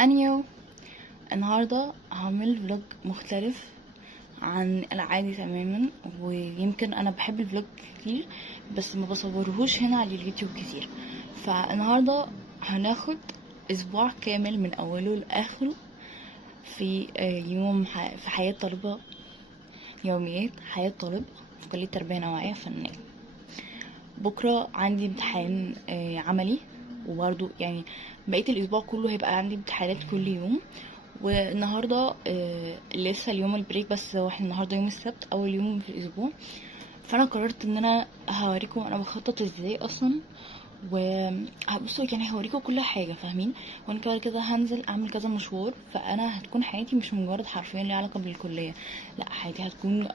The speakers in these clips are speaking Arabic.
انيو. النهارده هعمل فلوج مختلف عن العادي تماما، ويمكن انا بحب الفلوج كتير بس ما بصورهوش هنا على اليوتيوب كتير. فالنهارده هناخد اسبوع كامل من اوله لاخره في يوم في حياة طالبة، يوميات حياة طالب في كلية تربية نوعية فنية. بكرة عندي امتحان عملي، وبرضو يعني بقية الاسبوع كله هيبقى عندي امتحانات كل يوم. والنهارده لسه اليوم البريك بس، واحنا النهارده يوم السبت اول يوم في الاسبوع. فانا قررت ان انا هوريكم انا بخطط ازاي اصلا، وهبصوا يعني هوريكم كل حاجه، فاهمين؟ وانا كده كده هنزل اعمل كذا مشوار، فانا هتكون حياتي مش مجرد حرفيا ليها علاقه بالكليه، لا حياتي هتكون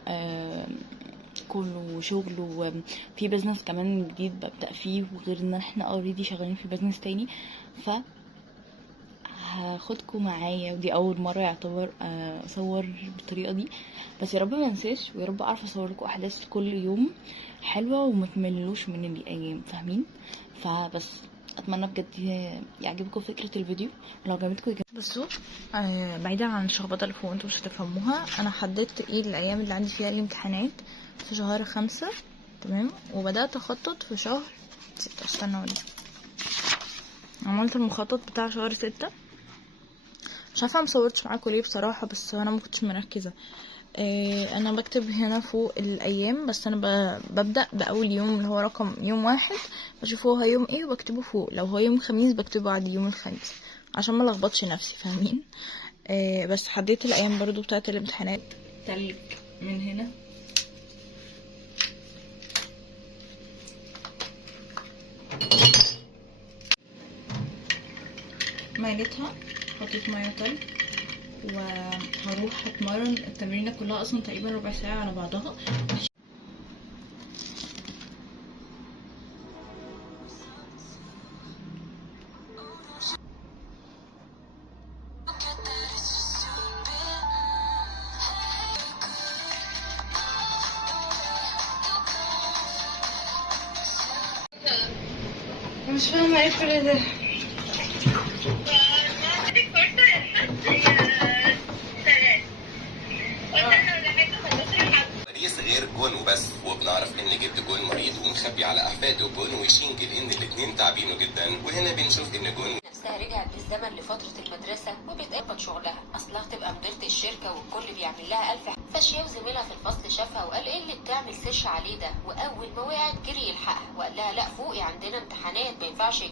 كله شغل، وفي بزنس كمان جديد ببدأ فيه، وغير ان احنا اوريدي شغالين في بزنس تاني. ف هاخدكم معايا، ودي اول مره يعتبر اصور بالطريقه دي، بس يا رب ما انساش، ويا رب اعرف اصور لكم احداث كل يوم حلوه وما تملوش من الايام، فاهمين؟ فبس اتمنى بجد يعجبكم فكره الفيديو، ولو عجبتكم بصوا بعيدا عن الشخبطه اللي فوق انتوا مش هتفهموها. انا حددت ايه الايام اللي عندي فيها الامتحانات في شهر 5، تمام؟ وبدات اخطط في شهر 6. استنوا لي، عملت المخطط بتاع شهر 6. مش عارفه مصورتش معاكم ليه بصراحه، بس انا ما كنتش مركزه. انا بكتب هنا فوق الايام، بس انا ببدا باول يوم اللي هو رقم يوم 1، بشوف هو يوم ايه وبكتبه فوق. لو هو يوم الخميس بكتبه بعد يوم الخميس عشان ما لخبطش نفسي، فاهمين؟ بس حددت الايام برضو بتاعه الامتحانات. تلج من هنا، ميلتها حطيت ميه تلج، وهروح اتمرن التمرينه كلها اصلا تقريبا ربع ساعه على بعضها. مش فاهمه ايه كل ده. غير جون وبس، وبنعرف ان جد جون مريض ومخبي على احفاده جون وشينجل ان الاتنين تعبينه جدا. وهنا بنشوف ان جون نفسها رجعت بالزمن لفترة المدرسة وبتقبض شغلها، اصلها تبقى مديرة الشركة والكل بيعمل لها الف فشياو زميلها في الفصل شافها وقال ايه اللي بتعمل سيرش عليه ده، واول ما وقعت جري يلحقها وقال لها لا فوقي عندنا امتحانات ما ينفعش.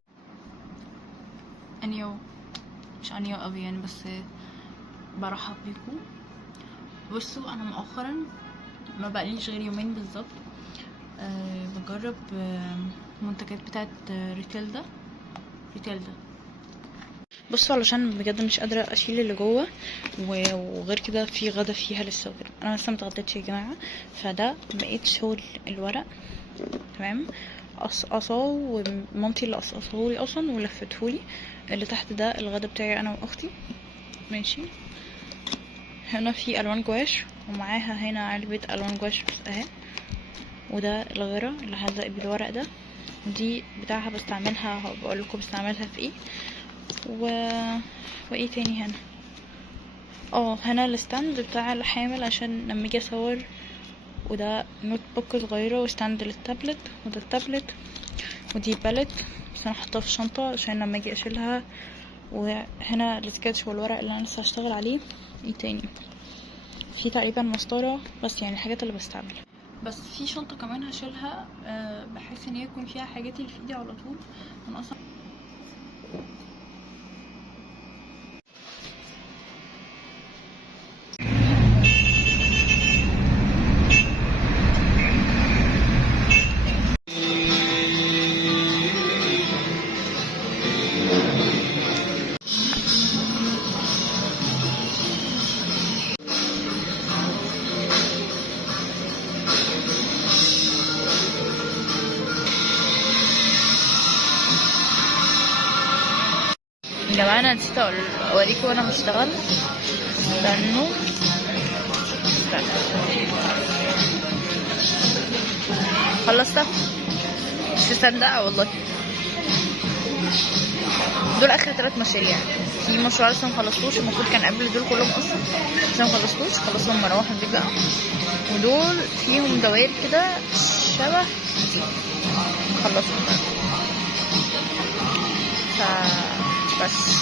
انيو، مش انيو قوي يعني، بس برحب بيكم. بصوا انا مؤخرا ما بقليش غير يومين بالظبط بجرب منتجات بتاعت ريتيلدا. بصوا علشان بجد مش قادره اشيل اللي جوه، وغير كده في غدا فيها لسه وكده. انا لسه متغديتش يا جماعه، فده بقيت شغل الورق، تمام؟ قصقصاه، ومامتي اللي قصقصاهولي اصلا ولفتهولي. اللي تحت ده الغدا بتاعي انا واختي، ماشي؟ هنا في الوان جواش، ومعاها هنا علبه الوان جواش بس اهي. وده الغيره اللي هلزق بالورق ده، دي بتاعها بستعملها، بقول لكم بستعملها في ايه. وايه تاني هنا؟ هنا الستاند بتاع الحامل عشان لما اجي اصور، وده نوت بوك صغيره، وستاند للتابلت، وده التابلت، ودي باليت بس انا حاطاها في شنطه عشان لما اجي اشيلها. وهنا السكتش والورق اللي انا لسه هشتغل عليه. ايه تاني؟ في تقريبا مسطره، بس يعني الحاجات اللي بستعملها. بس في شنطه كمان هشيلها بحيث ان هي يكون فيها حاجاتي اللي في ايدي على طول. انا اصلا يا جماعه انا نسيت اوريكم وانا بشتغل. استنوا خلصتها، مش مصدقه والله. دول اخر 3 مشاريع. في مشروع لسه مخلصتوش، المفروض كان قبل دول كلهم اصلا، لسه مخلصتوش، خلصنا المروحه دي بقى. ودول فيهم دوائر كده شبه دي خلصوا بس.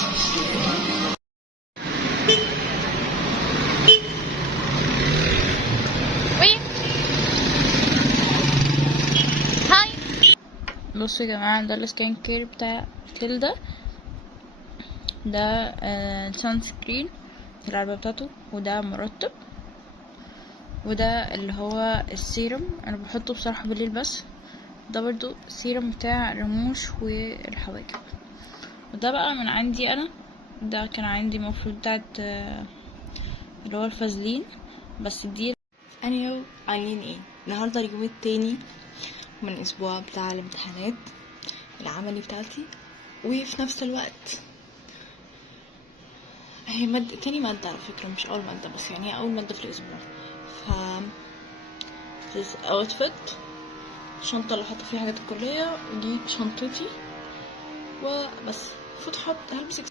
هاي بصوا يا جماعه، ده السكين كير بتاع تيلدا، ده السان سكرين العلبه بتاعته، وده مرطب، وده اللي هو السيرم انا بحطه بصراحه بالليل بس، ده برضو السيرم بتاع الرموش والحواجب. وده بقى من عندي انا، ده كان عندي المفروض بتاعت اللي هو الفازلين، بس دي انيو. عاملين ايه؟ النهارده اليوم التاني من الاسبوع بتاع الامتحانات العملي بتاعتي، وفي نفس الوقت هي تاني مادة على فكرة، مش أول مادة، بس يعني هي أول مادة في الأسبوع. this outfit، شنطة اللي حاطة فيها حاجات الكلية، ودي شنطتي وبس. المفروض هلبس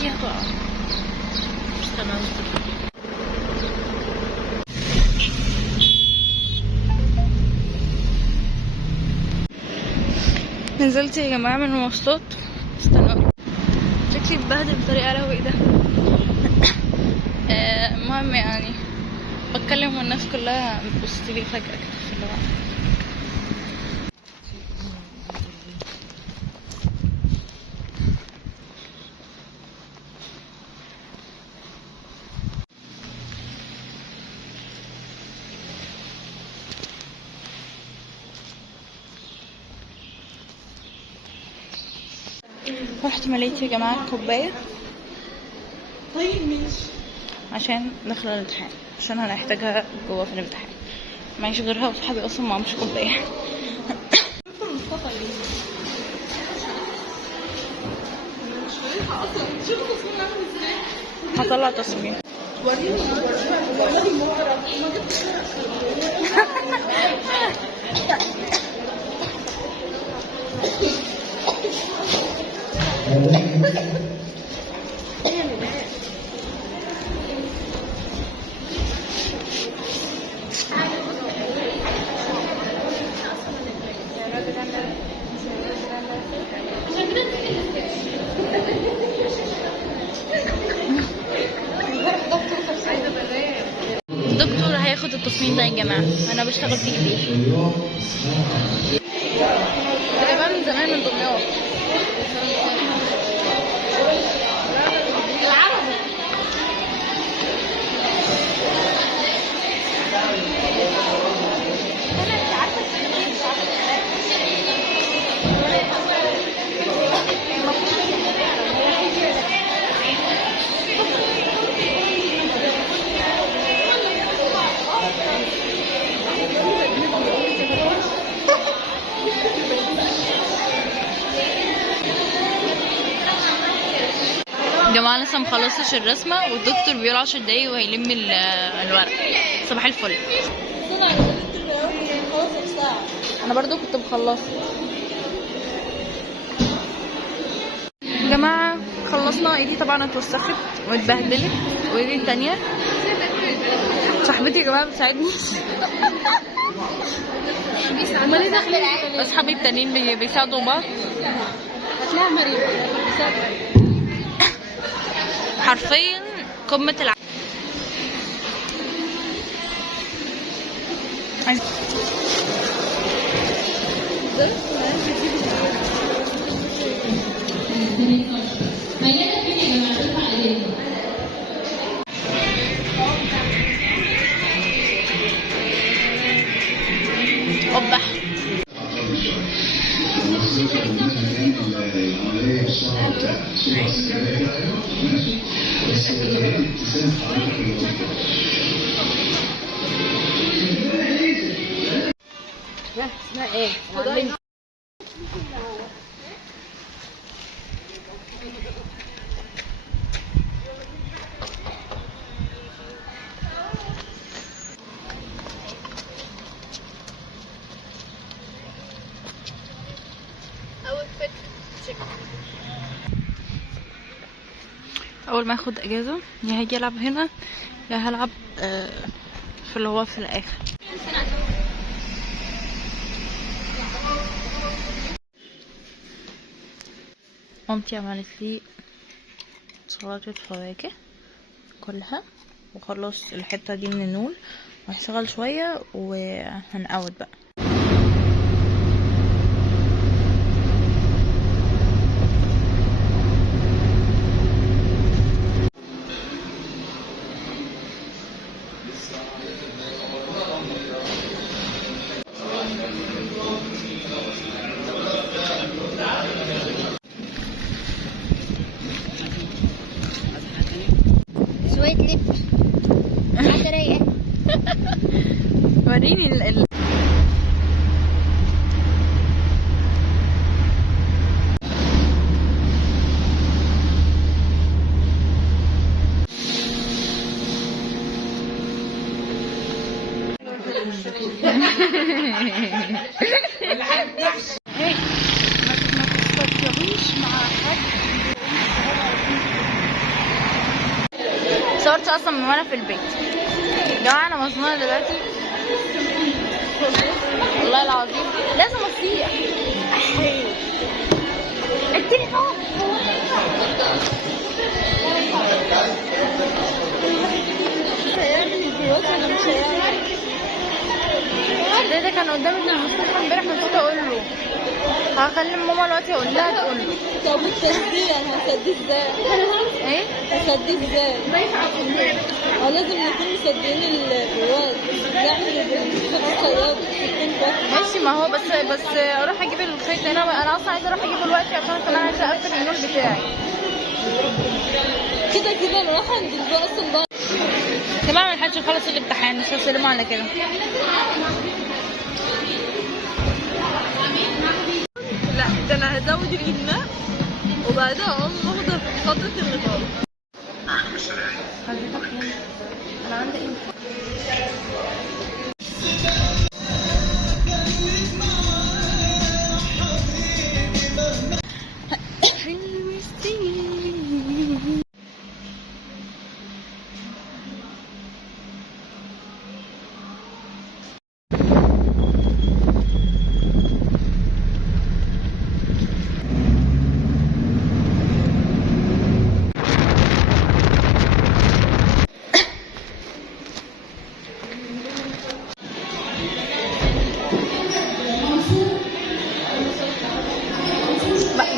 دي هتقع، استنى نزلت يا جماعه من المواصلات، استنوا شكلي اتبهدل بطريقه لهوي ده. المهم يعني بتكلم والناس كلها بتبص لي فجاه كده في اللغه. رحت مليت يا جماعه كوبايه، طيب ماشي، عشان داخله الامتحان، عشان هنحتاجها جوه في الامتحان، معيش غيرها، وصحابي اصلا معهمش كوبايه. هطلع تصميم الدكتور هياخد التصميم ده يا جماعه، انا بشتغل فيه كتير، تقريبا من زمان من دمياط. جماعة لسه مخلصش الرسمة، والدكتور بيقول 10 دقايق وهيلم الورق. صباح الفل. انا برضو كنت مخلصة. جماعة خلصنا، ايدي طبعا اتوسخت واتبهدلت، وايدي التانية صاحبتي يا جماعة بتساعدني. اصحابي التانيين بيساعدوا بعض. هتلاقي مريم حرفيا قمة قبح. اسمها ايه؟ معلمة. اول ما اخد اجازه يا هاجي العب هنا يا هلعب في اللي هو في الاخر. مامتي عملت لي سلطه فواكه كلها وخلص الحته دي من النول وهشتغل شويه وهنقود بقى. شوية لب حاجة رايقة. وريني ما تستطيعوش مع حد. صورت اصلا من وانا في البيت يا جماعه. انا مصنوعه دلوقتي والله العظيم لازم اصيح. التليفون ده كان قدامي في المستشفى امبارح نسيت اقول له. هكلم ماما دلوقتي اقول لها تقول له. طب والتصديق انا هصديه ازاي؟ ايه هصديه ازاي؟ لازم نكون مصدقين الجواز. نعمل الصياد ماشي. ما هو بس اروح اجيب الخيط لان انا اصلا عايزه اروح اجيبه دلوقتي عشان كمان عايزه اقفل النور بتاعي. كده انا رايحه عند الباقي اصلا بقى. يا جماعه ملحقتش اخلص الامتحان مش هسلمه على كده. لا ده انا هزود الجنيه وبعدها اقوم واخده فتره النقاب. انا عندي ايه؟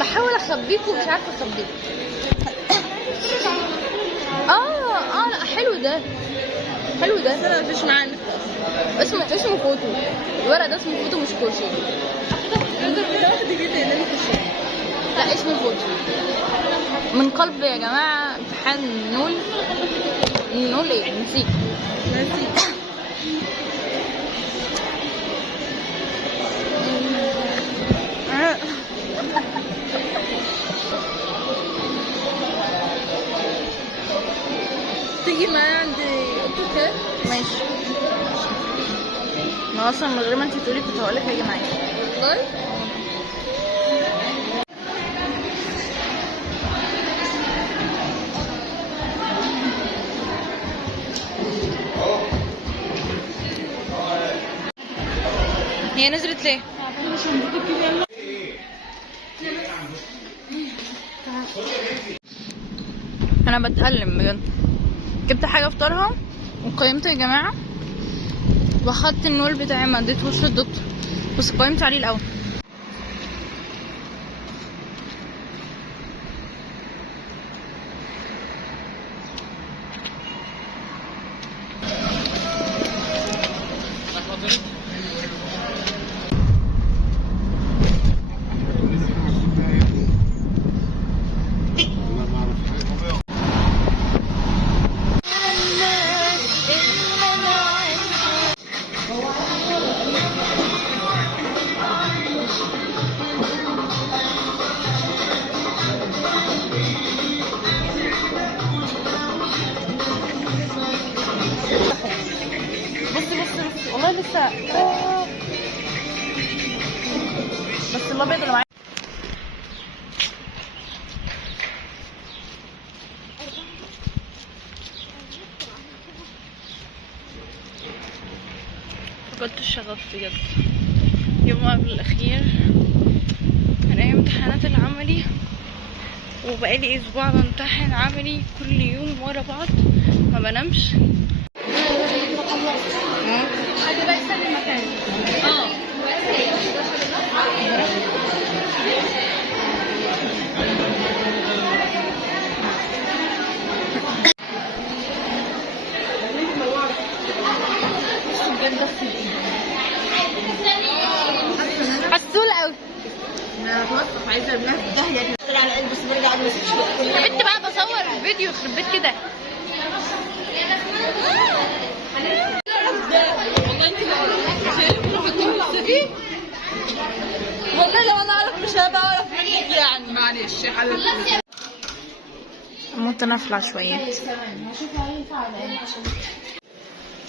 بحاول اخبيكم مش عارفه اخبيكم. لا حلو ده انا مفيش معايا النت اسمه فوتو. الورق ده اسمه فوتو مش كوشي. لا اسمه فوتو. من قلب يا جماعه امتحان نول ايه نسيت. تيجي معايا عند اوتوكاد؟ ماشي. ما اصلا من غير ما انت تقولي كنت هقولك هاجي معاكي والله. هي نزلت ليه؟ انا بتألم بجد. جبت حاجه افطرها وقيمت يا جماعه واخدت النول بتاعي ما اديتهوش للدكتور بس قيمت عليه الاول. لسه بس الابيض اللي معايا. فقدت الشغف بجد. يوم قبل الاخير من ايام امتحانات العملي، وبقالي اسبوع بمتحن عملي كل يوم ورا بعض ما بنامش. عسول قوي. انا هتوقف عايزه ابنها في الدهيه طلع على قلبي بس برجع ادرس يا بنت بقى بصور الفيديو يخرب بيت كده. والله لو انا اعرف مش هبقى اعرف منك يعني. معلش يا حبيبتي. اموت انا في العشوائيات.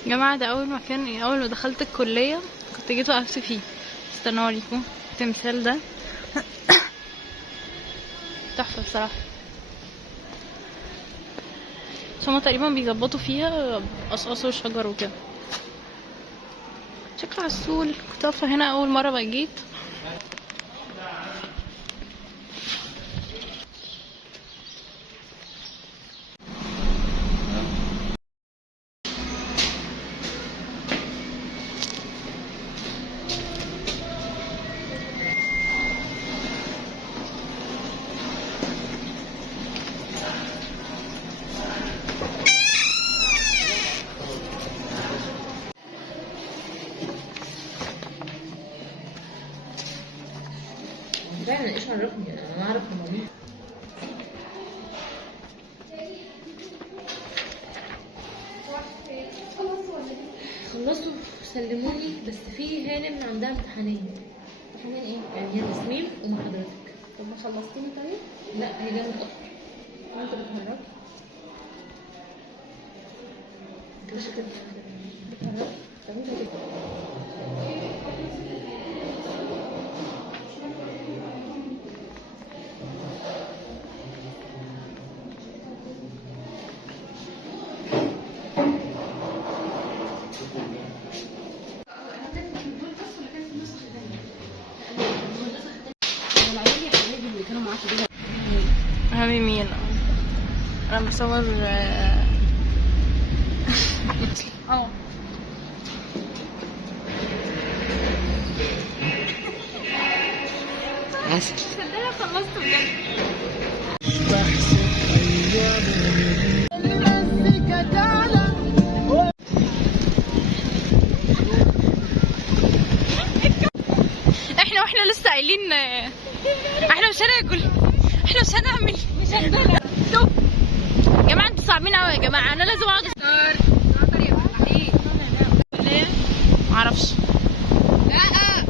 يا جماعه ده اول مكان، اول ما دخلت الكليه كنت جيت وقفت فيه. استنوا اوريكم التمثال ده. تحفه بصراحه. هما تقريبا بيظبطوا فيها قصقصوا الشجر وكده. شكله عسول. كنت واقفه هنا اول مره بقى جيت. فعلا ايش عرفني انا اعرف مين. خلصوا سلموني بس في هانم عندها امتحانين. امتحانين ايه؟ يعني هي تصميم ومع حضرتك. طب ما خلصتيني طيب؟ لا هي جايه متأخر. انت بتهرجي؟ انت مش كده بتهرجي؟ طب انت هذه مين؟ انا بصور صدقني خلصت بجد. احنا لسه قايلين احنا مش هناكل، احنا مش هنعمل، مش هنبلع. شوف يا جماعه انتوا صعبين قوي يا جماعه. انا لازم اقعد ايه؟ معرفش. لا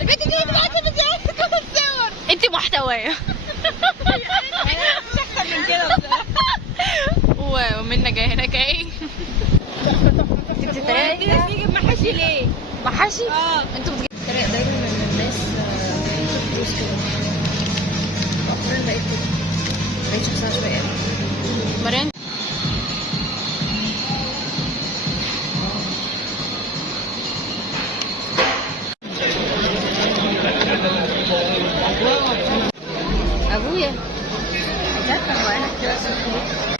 البنت دي بتاعتي بتصور. انت محتوايه مش اكتر من كده بصراحه. ومنى جايه هناك ايه؟ انت بتتريقي؟ بيجيب محاشي ليه؟ محاشي؟ انتوا بتجيبوا الطريقة دايما ان الناس فلوس كده. مؤخرا بقيت كده. بقيت شخص عشوائي. مريم ابويا. عارفة هو انا كده